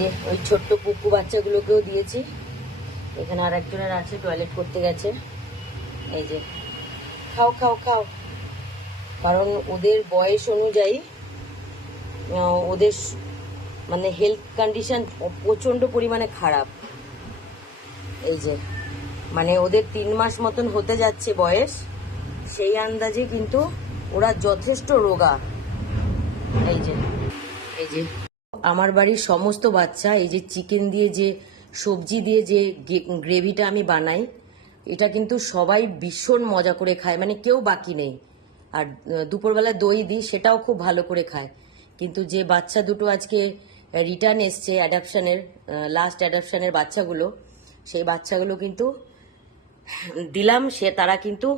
যে ওই ছোট্ট পুকু বাচ্চাগুলোকেও দিয়েছি। এখানে আর একজনের আছে, টয়লেট করতে গেছে। এই যে খাও খাও খাও, কারণ ওদের বয়স অনুযায়ী ওদের মানে হেলথ কন্ডিশন প্রচণ্ড পরিমাণে খারাপ। এই যে মানে ওদের 3 মাস মতন হতে যাচ্ছে বয়স, সেই আন্দাজে কিন্তু ওরা যথেষ্ট রোগা। এই যে এই যে আমার বাড়ির সমস্ত বাচ্চা এই যে চিকেন দিয়ে যে সবজি দিয়ে যে গ্রেভিটা আমি বানাই, এটা কিন্তু সবাই ভীষণ মজা করে খায়, মানে কেউ বাকি নেই। আর দুপুরবেলা দই দিই, সেটাও খুব ভালো করে খায়। কিন্তু যে বাচ্চা দুটো আজকে রিটার্ন এসছে অ্যাডাপশনের, লাস্ট অ্যাডাপশনের বাচ্চাগুলো, সেই বাচ্চাগুলো কিন্তু দিলাম, তারা কিন্তু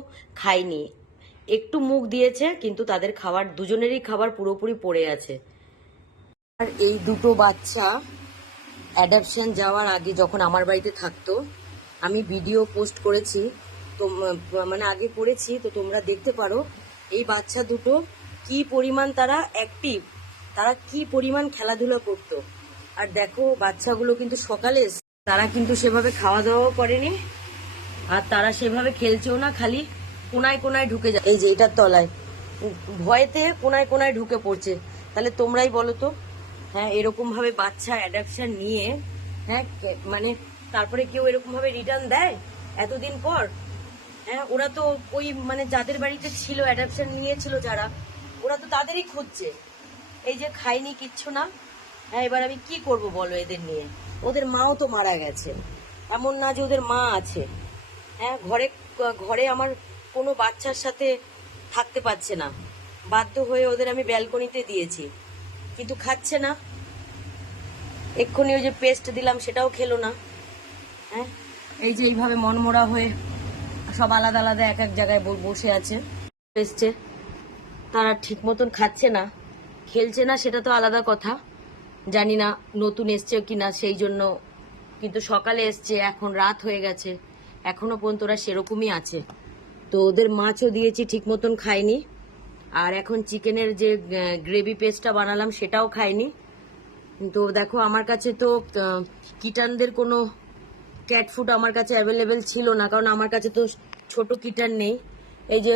খায়নি। একটু মুখ দিয়েছে, কিন্তু তাদের খাবার, দুজনেরই খাবার পুরোপুরি পড়ে আছে। আর এই দুটো বাচ্চা অ্যাডাপশন যাওয়ার আগে যখন আমার বাড়িতে থাকতো, আমি ভিডিও পোস্ট করেছি, তো মানে আগে করেছি, তো তোমরা দেখতে পারো এই বাচ্চা দুটো কি পরিমাণ তারা অ্যাক্টিভ, তারা কি পরিমাণ খেলাধুলা করতো। আর দেখো বাচ্চাগুলো কিন্তু সকালে তারা কিন্তু সেভাবে খাওয়া দাওয়াও করেনি, আর তারা সেভাবে খেলছেও না, খালি কোনায় কোনায় ঢুকে যায়। এই যে এটার তলায় ভয়েতে কোনায় কোনায় ঢুকে পড়ছে। তাহলে তোমরাই বলো তো, হ্যাঁ এরকম ভাবে বাচ্চা অ্যাডাপশন নিয়ে, হ্যাঁ মানে তারপরে কেউ এরকম ভাবে রিটার্ন দেয় এতদিন পর? হ্যাঁ ওরা তো ওই মানে যাদের বাড়িতে ছিল, অ্যাডাপশন নিয়েছিল যারা, ওরা তো তাদেরই খুঁজছে। এই যে খায়নি কিচ্ছু না। হ্যাঁ এবার আমি কি করব বলো এদের নিয়ে? ওদের মাও তো মারা গেছে, এমন না যে ওদের মা আছে। হ্যাঁ ঘরে ঘরে আমার কোনো বাচ্চার সাথে থাকতে পারছে না, বাধ্য হয়ে ওদের আমি ব্যালকনিতে দিয়েছি, কিন্তু খাচ্ছে না। এক্ষুনি ওই যে পেস্ট দিলাম, সেটাও খেলো না। হ্যাঁ এই যে এইভাবে মনমরা হয়ে সব আলাদা আলাদা এক এক জায়গায় বসে আছে। এসছে, তারা ঠিক মতন খাচ্ছে না, খেলছে না, সেটা তো আলাদা কথা। জানি না নতুন এসছে কিনা, সেই জন্য। কিন্তু সকালে এসছে, এখন রাত হয়ে গেছে, এখনো পর্যন্ত ওরা সেরকমই আছে। তো ওদের মাছও দিয়েছি, ঠিক মতন খায়নি। আর এখন চিকেনের যে গ্রেভি পেস্টটা বানালাম, সেটাও খায়নি। তো দেখো আমার কাছে তো কিটানদের কোনো ক্যাট ফুড আমার কাছে অ্যাভেলেবেল ছিল না, কারণ আমার কাছে তো ছোট কিটান নেই। এই যে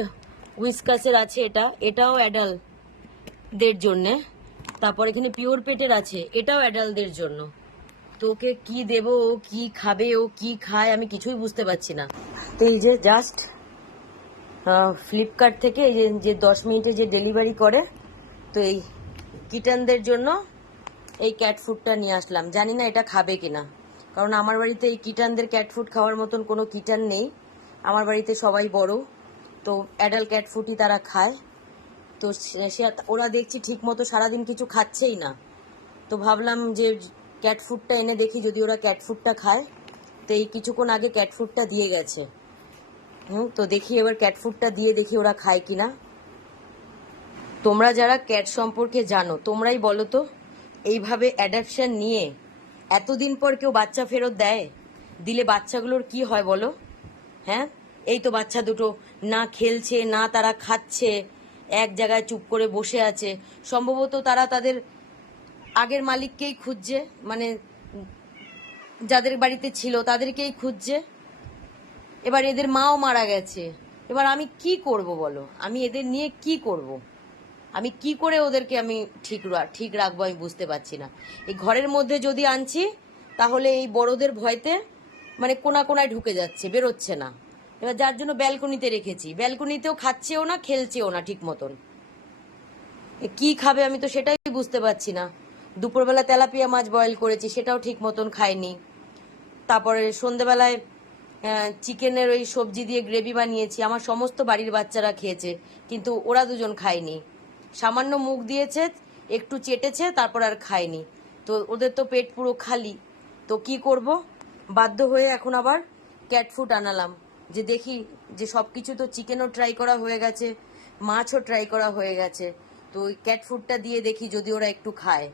হুইস্কাসের আছে, এটাও অ্যাডাল্টদের জন্যে। তারপর এখানে পিওর পেটের আছে, এটাও অ্যাডাল্টদের জন্য। তো ওকে কি দেবো, ও কি খাবে, ও কি খায়, আমি কিছুই বুঝতে পারছি না। তো এই যে জাস্ট ফ্লিপকার্ট থেকে এই যে 10 মিনিটে যে ডেলিভারি করে, তো এই কিটানদের জন্য এই ক্যাট ফুডটা নিয়ে আসলাম। জানি না এটা খাবে কিনা, কারণ আমার বাড়িতে এই কিটানদের ক্যাট ফুড খাওয়ার মতন কোনো কিটান নেই। আমার বাড়িতে সবাই বড়, তো অ্যাডাল্ট ক্যাট ফুডই তারা খায়। তো সে ওরা দেখছি ঠিক মতো সারাদিন কিছু খাচ্ছেই না। তো ভাবলাম যে ক্যাট ফুডটা এনে দেখি যদি ওরা ক্যাট ফুডটা খায়। তো এই কিছুক্ষণ আগে ক্যাট ফুডটা দিয়ে গেছে। তো দেখি এবার ক্যাট ফুডটা দিয়ে দেখি ওরা খায় কিনা। তোমরা যারা ক্যাট সম্পর্কে জানো, তোমরাই বলো তো, এইভাবে অ্যাডাপশন নিয়ে এতদিন পর কেউ বাচ্চা ফেরত দেয়? দিলে বাচ্চাগুলোর কি হয় বলো? হ্যাঁ এই তো বাচ্চা দুটো না খেলছে, না তারা খাচ্ছে, এক জায়গায় চুপ করে বসে আছে। সম্ভবত তারা তাদের আগের মালিককেই খুঁজছে, মানে যাদের বাড়িতে ছিল তাদেরকেই খুঁজছে। এবার এদের মাও মারা গেছে, এবার আমি কি করব বলো? আমি এদের নিয়ে কি করব? আমি কি করে ওদেরকে আমি ঠিক রাখবো আমি বুঝতে পারছি না। এই ঘরের মধ্যে যদি আনছি, তাহলে এই বড়দের ভয়তে মানে কোনায় ঢুকে যাচ্ছে, বেরোচ্ছে না। এবার যার জন্য ব্যালকনিতে রেখেছি, ব্যালকনিতেও খাচ্ছেও না, খেলছেও না ঠিক মতন। কি খাবে আমি তো সেটাই বুঝতে পারছি না। দুপুরবেলা তেলাপিয়া মাছ বয়েল করেছি, সেটাও ঠিক মতন খায়নি। তারপরে সন্ধেবেলায় চিকেনের ওই সবজি দিয়ে গ্রেভি বানিয়েছি, আমার সমস্ত বাড়ির বাচ্চারা খেয়েছে, কিন্তু ওরা দুজন খায়নি। সামান্য মুখ দিয়েছে, একটু চেটেছে, তারপর আর খায়নি। তো ওদের তো পেট পুরো খালি। তো কি করব? বাধ্য হয়ে এখন আবার ক্যাট ফুড আনালাম, যে দেখি যে সব কিছু তো চিকেনও ট্রাই করা হয়ে গেছে, মাছও ট্রাই করা হয়ে গেছে, তো ওই ক্যাট ফুডটা দিয়ে দেখি যদি ওরা একটু খায়।